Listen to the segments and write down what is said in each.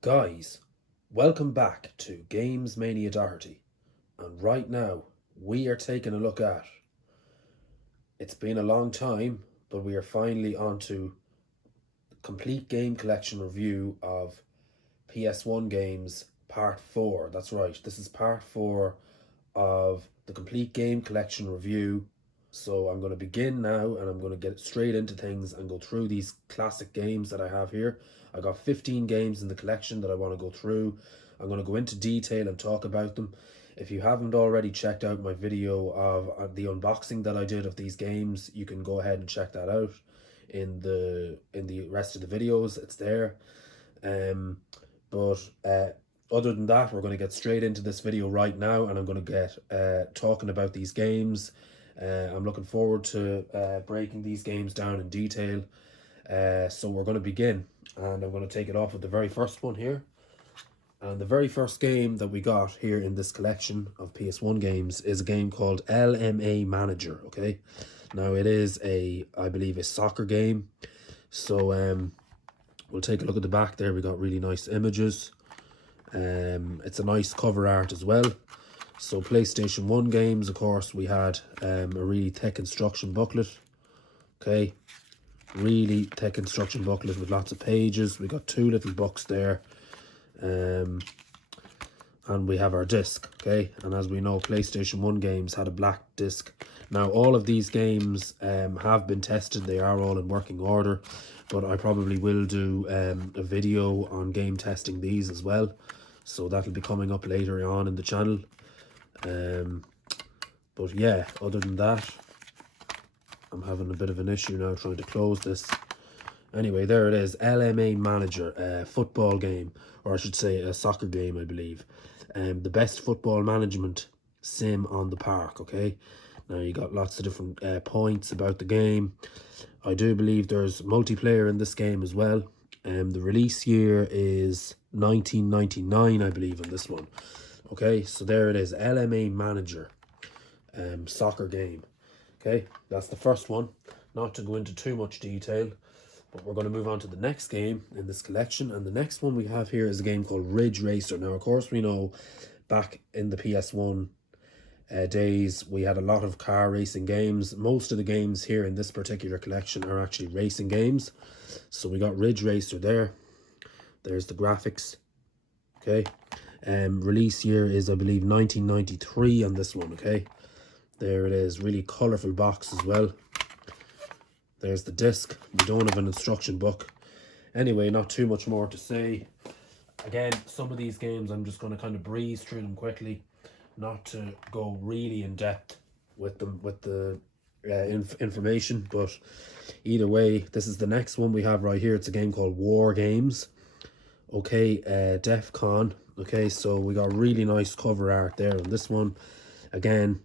Guys, welcome back to Games Mania Doherty, and right now we are taking a look at. It's been a long time, but we are finally on to the complete game collection review of PS1 games part 4. That's right, this is part 4 of the complete game collection review. So I'm going to begin now and I'm going to get straight into things and go through these classic games that I have here. I got 15 games in the collection that I want to go through. I'm going to go into detail and talk about them. If you haven't already checked out my video of the unboxing that I did of these games, you can go ahead and check that out in the rest of the videos. It's there. But other than that, we're going to get straight into this video right now, and I'm going to get talking about these games. I'm looking forward to breaking these games down in detail. So we're going to begin, and I'm going to take it off with the very first one here. And the very first game that we got here in this collection of PS1 games is a game called LMA Manager, okay? Now it is I believe, a soccer game. So we'll take a look at the back there. We got really nice images. It's a nice cover art as well. So PlayStation 1 games, of course, we had a really thick instruction booklet. Okay, really thick instruction booklet with lots of pages. We got two little books there. And we have our disc, okay? And as we know, PlayStation 1 games had a black disc. Now, all of these games have been tested. They are all in working order. But I probably will do a video on game testing these as well. So that'll be coming up later on in the channel. But yeah, other than that, I'm having a bit of an issue now trying to close this. Anyway, there it is, LMA Manager, a football game, or I should say a soccer game, I believe. The best football management sim on the park, okay? Now, you got lots of different points about the game. I do believe there's multiplayer in this game as well. The release year is 1999, I believe, in this one. Okay, so there it is, LMA Manager, soccer game. Okay, that's the first one. Not to go into too much detail, but we're going to move on to the next game in this collection. And the next one we have here is a game called Ridge Racer. Now, of course, we know back in the PS1 days, we had a lot of car racing games. Most of the games here in this particular collection are actually racing games. So we got Ridge Racer there. There's the graphics. Okay. Release year is, I believe, 1993 on this one. Okay. There it is. Really colourful box as well. There's the disc. We don't have an instruction book. Anyway, not too much more to say. Again, some of these games I'm just going to kind of breeze through them quickly, not to go really in depth with them, with the information. But either way, this is the next one we have right here. It's a game called War Games. Okay, DEF CON. Okay, so we got really nice cover art there on this one. Again,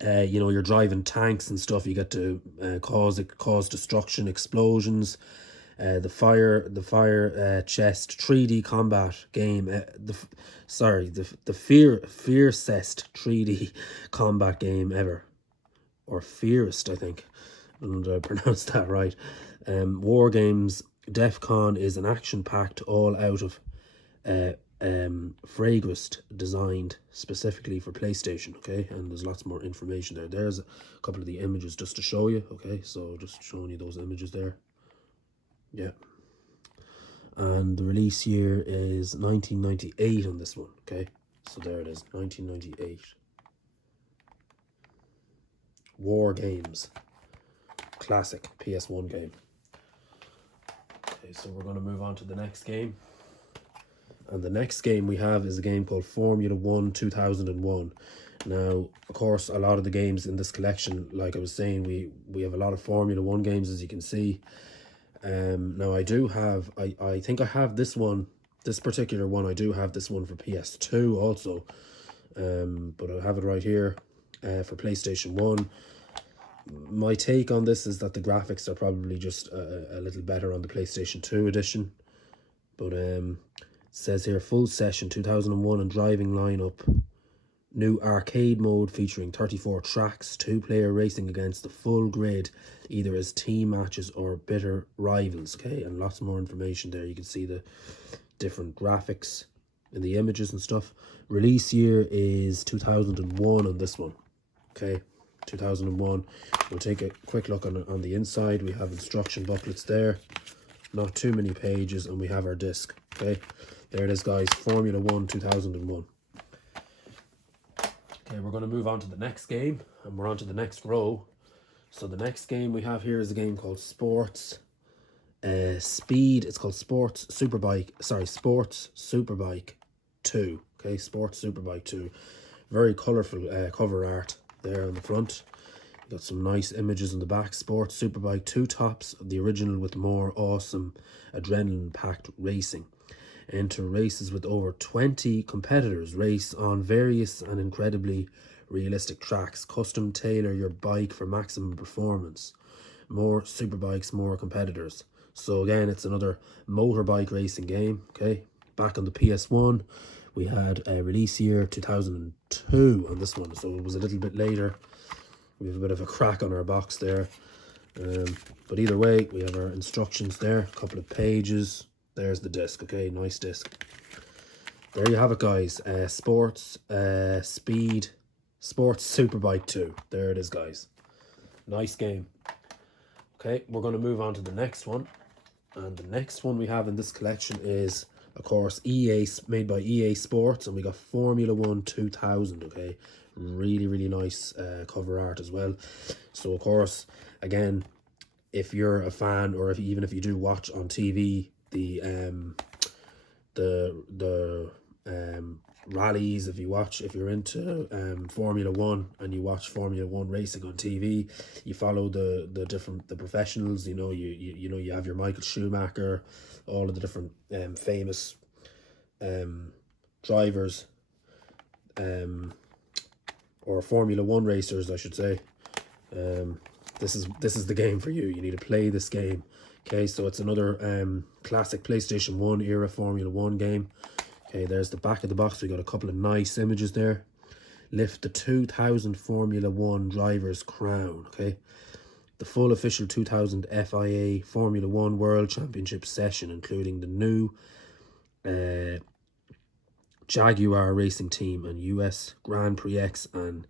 you know, you're driving tanks and stuff. You get to cause destruction, explosions. The fire chest 3D combat game. The fiercest 3D combat game ever, or fiercest, I think. I don't know if I pronounced that right. War Games DEF CON is an action-packed, all out of Fragrist designed specifically for PlayStation, okay? And there's lots more information there. There's a couple of the images just to show you, okay? So just showing you those images there. Yeah. And the release year is 1998 on this one, okay? So there it is, 1998. War Games. Classic PS1 game. Okay, so we're going to move on to the next game. And the next game we have is a game called Formula 1 2001. Now, of course, a lot of the games in this collection, like I was saying, we have a lot of Formula 1 games, as you can see. Now, I do have, I think I have this one, this particular one, I do have this one for PS2 also. But I have it right here for PlayStation 1. My take on this is that the graphics are probably just a little better on the PlayStation 2 edition. But it says here, full session 2001 and driving lineup. New arcade mode featuring 34 tracks, 2-player racing against the full grid, either as team matches or bitter rivals. Okay, and lots more information there. You can see the different graphics in the images and stuff. Release year is 2001 on this one. Okay, 2001. We'll take a quick look on the inside. We have instruction booklets there, not too many pages, and we have our disc. Okay, there it is, guys. Formula 1 2001. Okay, we're going to move on to the next game, and we're on to the next row. So the next game we have here is a game called Sports Speed. It's called Sports Superbike 2. Okay, Sports Superbike 2. Very colourful cover art there on the front. Got some nice images in the back. Sports Superbike 2 tops, the original with more awesome adrenaline-packed racing. Enter races with over 20 competitors. Race on various and incredibly realistic tracks. Custom tailor your bike for maximum performance. More superbikes, more competitors. So again, it's another motorbike racing game. Okay, back on the PS1, we had a release year 2002 on this one, so it was a little bit later. We have a bit of a crack on our box there, but either way, we have our instructions there, a couple of pages. There's the disc. Okay, nice disc. There you have it, guys. Sports Speed Sports Superbike 2. There it is, guys. Nice game. Okay, we're going to move on to the next one. And the next one we have in this collection is, of course, made by EA Sports. And we got Formula 1 2000, okay? Really, really nice cover art as well. So, of course, again, if you're a fan, or even if you do watch on TV, the rallies, if you're into Formula 1 and you watch Formula 1 racing on TV, you follow the professionals, you know, you have your Michael Schumacher, all of the different famous drivers, or Formula 1 racers, I should say. This is the game for you. You need to play this game. Okay, so it's another classic PlayStation 1 era Formula 1 game. Okay, there's the back of the box. We got a couple of nice images there. Lift the 2000 Formula 1 driver's crown. Okay, the full official 2000 FIA Formula 1 World Championship session, including the new Jaguar Racing Team and US Grand Prix X and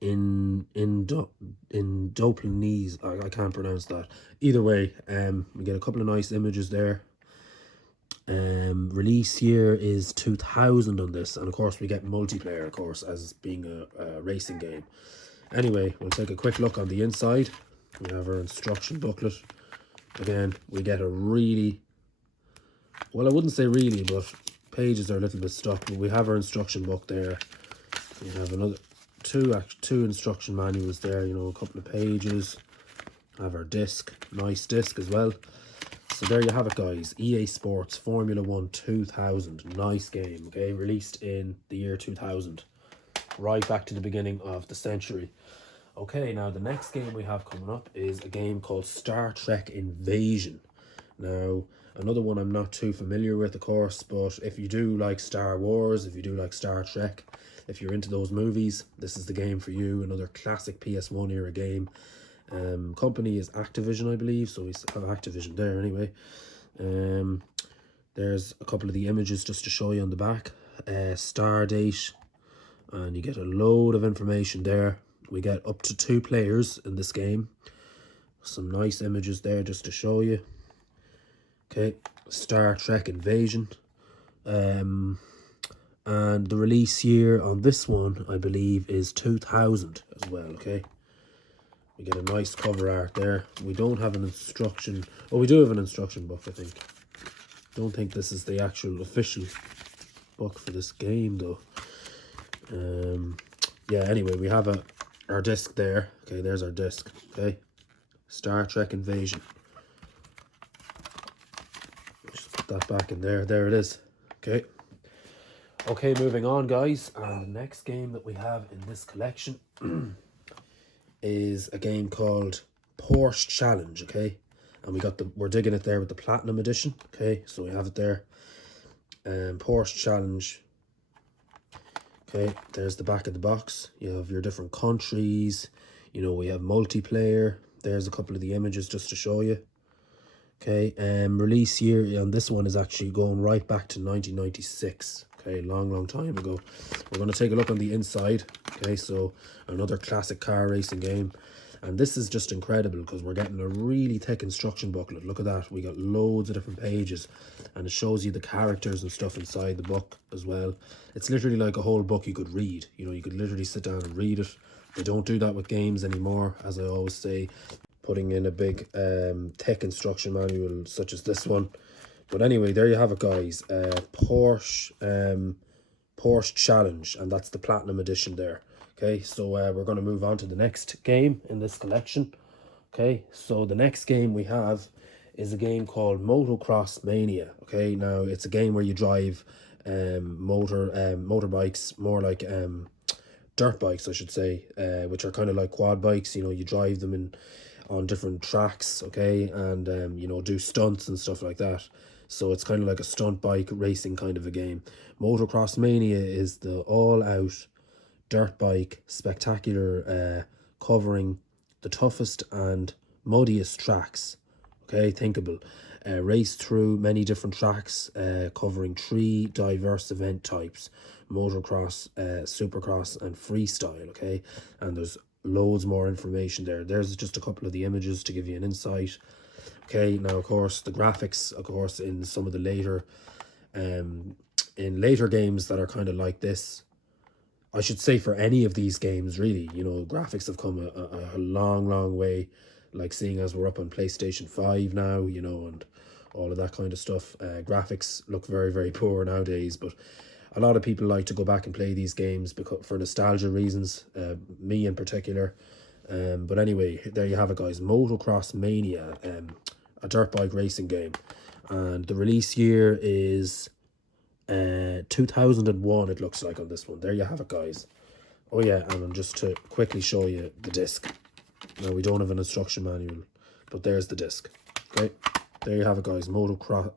Indoplanese. I can't pronounce that. Either way, we get a couple of nice images there. Release year is 2000 on this, and of course we get multiplayer, of course, as being a racing game. Anyway, we'll take a quick look on the inside. We have our instruction booklet. Again, we get a really, well, I wouldn't say really, but pages are a little bit stuck, but we have our instruction book there. We have another two instruction manuals there, you know, a couple of pages. Have our disc, nice disc as well. So there you have it, guys. EA Sports Formula 1 2000. Nice game, okay? Released in the year 2000. Right back to the beginning of the century. Okay, now the next game we have coming up is a game called Star Trek Invasion. Now, another one I'm not too familiar with, of course, but if you do like Star Wars, if you do like Star Trek, if you're into those movies, this is the game for you. Another classic PS1 era game. Company is Activision, I believe, so we have Activision there anyway. There's a couple of the images just to show you on the back. Star date, and you get a load of information there. We get up to 2 players in this game. Some nice images there just to show you. Okay, Star Trek Invasion. And the release year on this one, I believe, is 2000 as well, okay? We get a nice cover art there. We don't have an instruction. Oh, we do have an instruction book, I think. Don't think this is the actual official book for this game, though. Yeah, anyway, we have our disc there. Okay, there's our disc, okay? Star Trek Invasion. Just put that back in there. There it is. Okay. Okay, moving on, guys. And the next game that we have in this collection is a game called Porsche Challenge, okay? And we're digging it there with the Platinum Edition, okay? So we have it there. Porsche Challenge. Okay, there's the back of the box. You have your different countries. You know, we have multiplayer. There's a couple of the images just to show you. Okay, release year on this one is actually going right back to 1996. Okay, long time ago. We're going to take a look on the inside. Okay, so another classic car racing game. And this is just incredible because we're getting a really thick instruction booklet. Look at that. We got loads of different pages. And it shows you the characters and stuff inside the book as well. It's literally like a whole book you could read. You know, you could literally sit down and read it. They don't do that with games anymore, as I always say, putting in a big thick instruction manual such as this one. But anyway, there you have it, guys. Porsche Challenge, and that's the Platinum Edition there. Okay, so we're going to move on to the next game in this collection. Okay, so the next game we have is a game called Motocross Mania. Okay, now it's a game where you drive motorbikes, more like dirt bikes, I should say, which are kind of like quad bikes. You know, you drive them on different tracks, okay, and you know, do stunts and stuff like that. So it's kind of like a stunt bike racing kind of a game. Motocross Mania is the all-out dirt bike spectacular, covering the toughest and muddiest tracks, okay, thinkable. Race through many different tracks, covering 3 diverse event types: motocross, supercross, and freestyle. Okay, and there's loads more information there. There's just a couple of the images to give you an insight. Okay, now of course the graphics, of course, in some of the later in later games that are kind of like this, I should say for any of these games really, you know, graphics have come a long way, like seeing as we're up on PlayStation 5 now, you know, and all of that kind of stuff. Graphics look very poor nowadays, but a lot of people like to go back and play these games because for nostalgia reasons, me in particular. But anyway, there you have it, guys. Motocross Mania, a dirt bike racing game, and the release year is 2001. It looks like on this one. There you have it, guys. Oh yeah, and just to quickly show you the disc. Now we don't have an instruction manual, but there's the disc. Okay, there you have it, guys. Motocross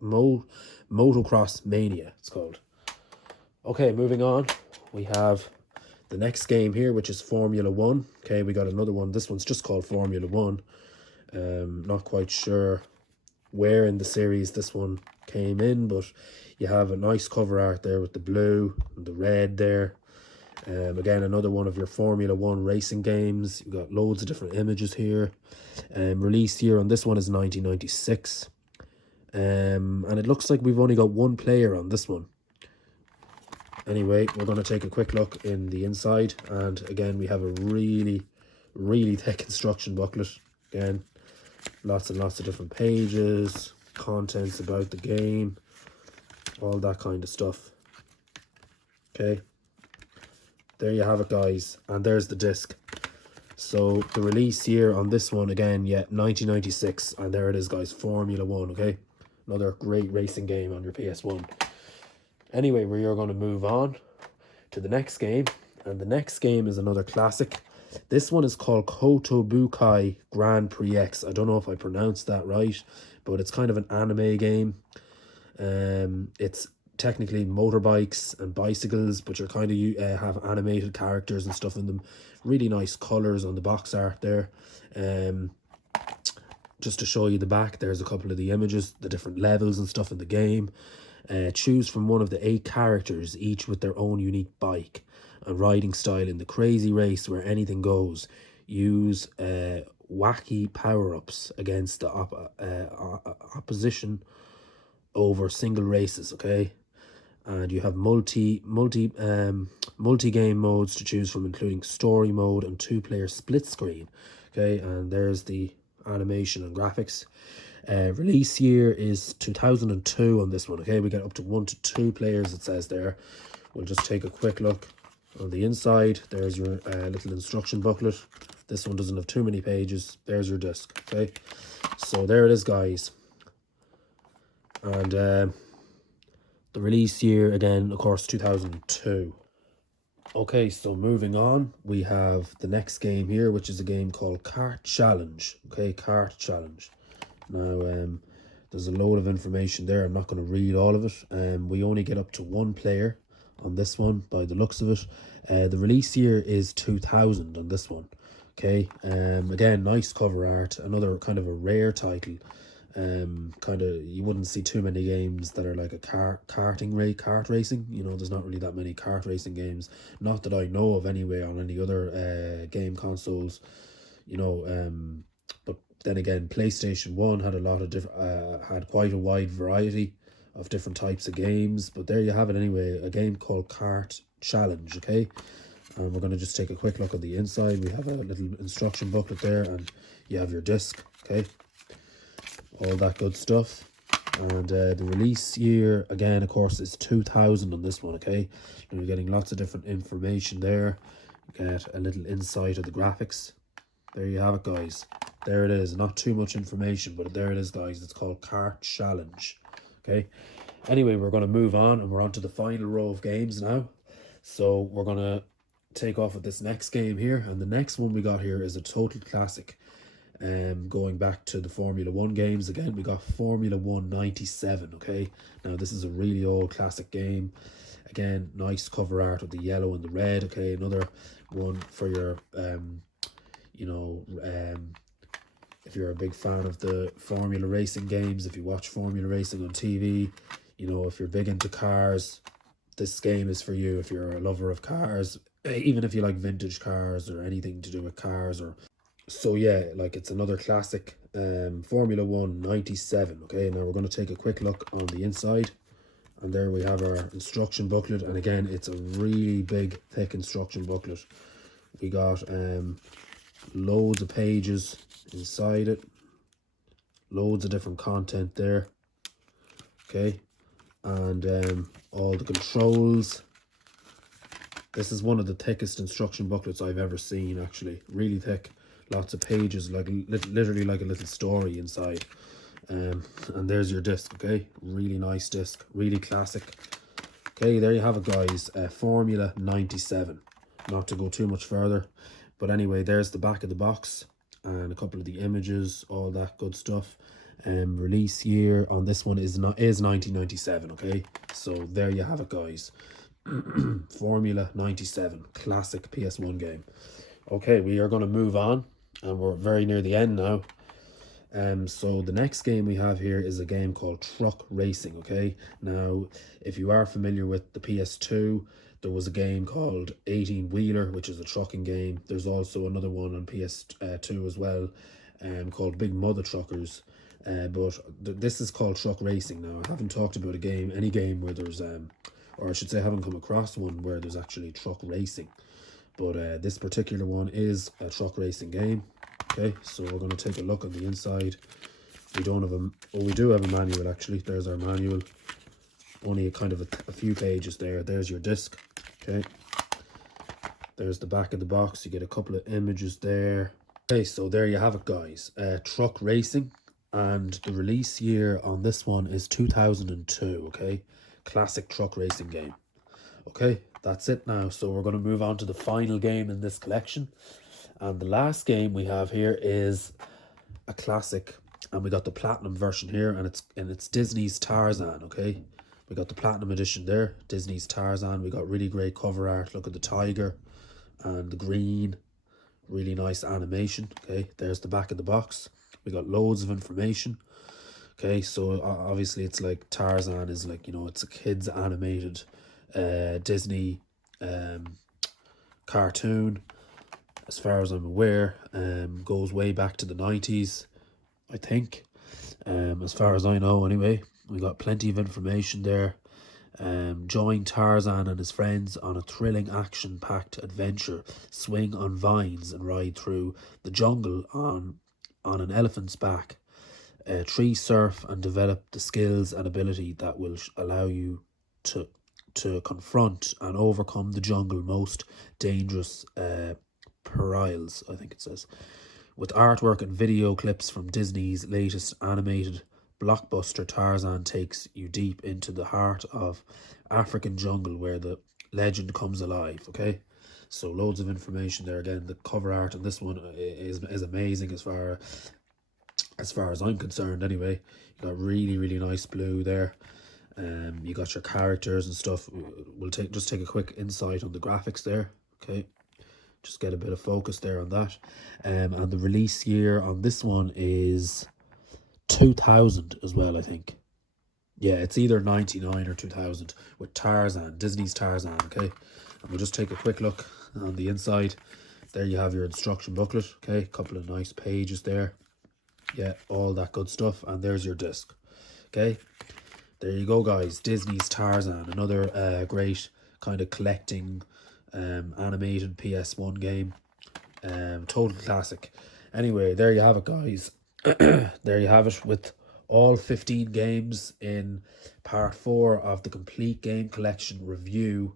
Mania, it's called. Okay, moving on, we have the next game here, which is Formula 1. Okay, we got another one. This one's just called Formula 1. Not quite sure where in the series this one came in, but you have a nice cover art there with the blue and the red there. Again, another one of your Formula 1 racing games. You've got loads of different images here. Release year on this one is 1996. And it looks like we've only got one player on this one. Anyway, we're going to take a quick look in the inside, and again we have a really thick instruction booklet. Again, lots and lots of different pages, contents about the game, all that kind of stuff. Okay, there you have it, guys, and there's the disc. So the release year on this one, again, yeah, 1996, and there it is, guys. Formula 1. Okay, another great racing game on your PS1. Anyway, we are going to move on to the next game, and the next game is another classic. This one is called Kotobukai Grand Prix X. I don't know if I pronounced that right, but it's kind of an anime game. It's technically motorbikes and bicycles, but you're kind of have animated characters and stuff in them. Really nice colors on the box art there. Just to show you the back, there's a couple of the images, the different levels and stuff in the game. Choose from one of the 8 characters, each with their own unique bike and riding style in the crazy race where anything goes. Use wacky power-ups against the opposition over single races. Okay, and you have multi-game modes to choose from, including story mode and 2-player split screen. Okay, and there's the animation and graphics. Release year is 2002 on this one. Okay, we get up to 1 to 2 players, it says there. We'll just take a quick look on the inside. There's your little instruction booklet. This one doesn't have too many pages. There's your disc. Okay, so there it is, guys. And the release year, again, of course, 2002. Okay, so moving on, we have the next game here, which is a game called Kart Challenge. Okay, Kart Challenge. Now, there's a load of information there. I'm not going to read all of it. We only get up to 1 player on this one by the looks of it. The release year is 2000 on this one. Okay, again, nice cover art. Another kind of a rare title. Kind of, you wouldn't see too many games that are like a kart racing. You know, there's not really that many kart racing games, not that I know of anyway, on any other game consoles. You know, but then again, PlayStation 1 had a lot of different, had quite a wide variety of different types of games. But there you have it anyway, a game called Kart Challenge. Okay, and we're going to just take a quick look at the inside. We have a little instruction booklet there, and you have your disc. Okay, all that good stuff. And the release year, again, of course, is 2000 on this one. Okay, and you're getting lots of different information there. You get a little insight of the graphics. There you have it, guys. There it is. Not too much information, but there it is, guys. It's called Kart Challenge. Okay, anyway, we're going to move on, and we're on to the final row of games now. So we're going to take off with this next game here, and the next one we got here is a total classic. Going back to the Formula 1 games again, we got Formula 1 97. Okay, now this is a really old classic game. Again, nice cover art with the yellow and the red. Okay, another one for your you know, if you're a big fan of the Formula racing games, if you watch Formula racing on TV, you know, if you're big into cars, this game is for you. If you're a lover of cars, even if you like vintage cars or anything to do with cars, or so yeah, like, it's another classic. Formula 1 97. Okay, now we're going to take a quick look on the inside, and there we have our instruction booklet. And again, it's a really big, thick instruction booklet. We got loads of pages inside it, loads of different content there. Okay, and all the controls. This is one of the thickest instruction booklets I've ever seen, actually. Really thick, lots of pages, like literally like a little story inside. And there's your disc. Okay, really nice disc, really classic. Okay, there you have it, guys. Formula 97. Not to go too much further, but anyway, there's the back of the box and a couple of the images, all that good stuff. Release year on this one is 1997. Okay, so there you have it, guys. Formula 97, classic PS1 game. Okay, we are going to move on, and we're very near the end now. So the next game we have here is a game called Truck Racing. Okay, now if you are familiar with the PS2, there was a game called 18 Wheeler, which is a trucking game. There's also another one on PS2 as well, called Big Mother Truckers. But this is called Truck Racing. Now, I haven't talked about any game where there's or I should say, I haven't come across one where there's actually truck racing. But this particular one is a truck racing game. Okay, so we're going to take a look on the inside. We don't have we do have a manual, actually. There's our manual. Only a few pages there. There's your disc. Okay, there's the back of the box. You get a couple of images there. Okay, so there you have it, guys. Truck Racing, and the release year on this one is 2002. Okay, classic truck racing game. Okay, that's it now. So we're going to move on to the final game in this collection, and the last game we have here is a classic, and we got the platinum version here, and it's Disney's Tarzan. Okay, we got the platinum edition there, Disney's Tarzan. We got really great cover art. Look at the tiger and the green, really nice animation. Okay, there's the back of the box. We got loads of information. Okay, so obviously it's like Tarzan is like, you know, it's a kids animated Disney cartoon, as far as I'm aware. Goes way back to the 90s, I think, as far as I know anyway. We got plenty of information there. Join Tarzan and his friends on a thrilling action-packed adventure. Swing on vines and ride through the jungle on an elephant's back. Tree surf and develop the skills and ability that will allow you to confront and overcome the jungle most dangerous perils, I think it says. With artwork and video clips from Disney's latest animated blockbuster, Tarzan takes you deep into the heart of African jungle where the legend comes alive. Okay, so loads of information there. Again, the cover art on this one is amazing as far as I'm concerned anyway. You got really nice blue there. You got your characters and stuff. We'll just take a quick insight on the graphics there. Okay, just get a bit of focus there on that. And the release year on this one is 2000 as well, I think. Yeah, it's either 99 or 2000 with Tarzan, Disney's Tarzan, okay? And we'll just take a quick look on the inside. There you have your instruction booklet, okay? Couple of nice pages there. Yeah, all that good stuff. And there's your disc, okay? There you go, guys. Disney's Tarzan, another great kind of collecting animated PS1 game. Total classic. Anyway, there you have it, guys. There you have it with all 15 games in part 4 of the complete game collection review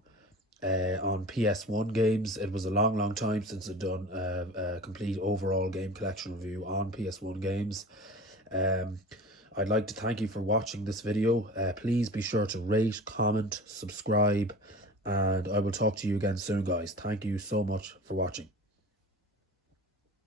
on PS1 games. It was a long time since I'd done a complete overall game collection review on PS1 games. I'd like to thank you for watching this video. Please be sure to rate, comment, subscribe, and I will talk to you again soon, guys. Thank you so much for watching.